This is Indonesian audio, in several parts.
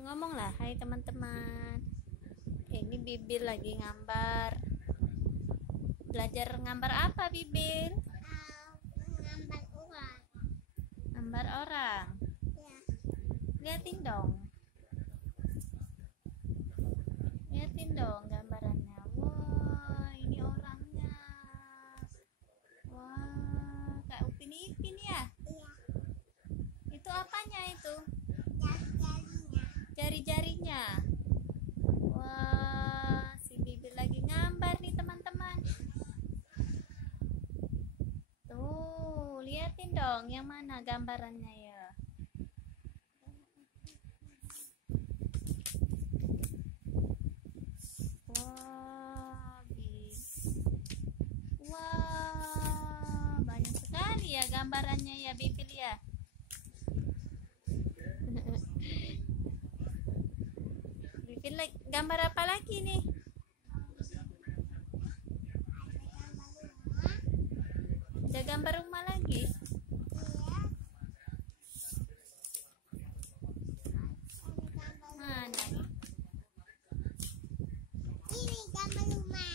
Ngomong lah, hai teman-teman. Ini Bibil lagi gambar. Belajar gambar apa, Bibil? Gambar uang. Gambar orang. Ya. Liatin dong. Liatin dong gambarannya. Wah, ini orangnya. Wah, kayak Upin Ipin ya. Iya. Itu apanya itu? Jari-jarinya. Jari-jarinya. Wah, si Bibil lagi gambar nih teman-teman. Tuh, liatin dong yang mana gambarannya ya. Wah, wah, banyak sekali ya gambarannya ya Bibil ya. Bibil gambar apa lagi nih? Ada gambar rumah lagi. Iya. Mana nih? Ini gambar rumah.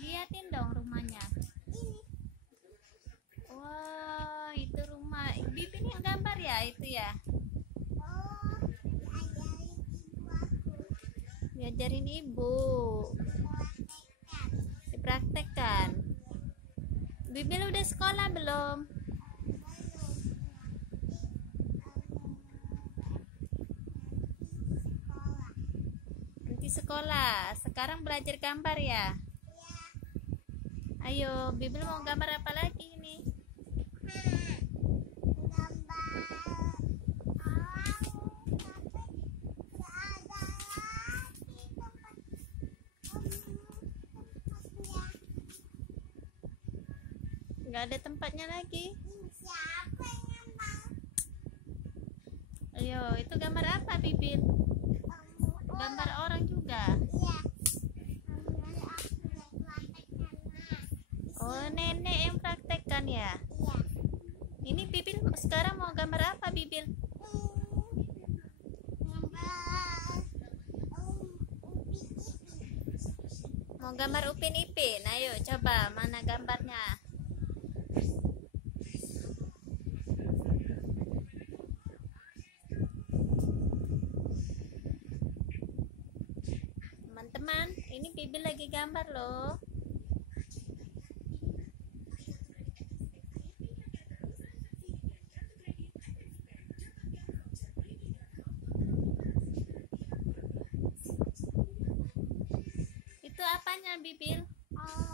Liatin dong rumahnya. Ini. Wah, itu rumah. Bibil yang gambar ya itu ya. Oh, diajarin ibu aku. Diajarin ibu. Praktekkan. Dipraktekkan. Bibil udah sekolah belum? Nanti sekolah. Sekarang belajar gambar ya. Ayo, Bibil mau gambar apa lagi ini? Gambar orang, tapi nggak ada lagi tempatnya. Nggak ada tempatnya lagi. Ini siapa yang mau? Ayo, itu gambar apa, Bibil? Gambar orang juga. Iya. Gambar aku yang praktekkan, Mas. Oh, nenek yang praktekkan ya. Iya. Ini Bibil sekarang mau gambar apa, Bibil? Gambar Upin Ipin. Mau gambar Upin Ipin. Ayo, coba mana gambarnya? Teman-teman, ini Bibil lagi gambar loh. Itu apanya, Bibil? Oh,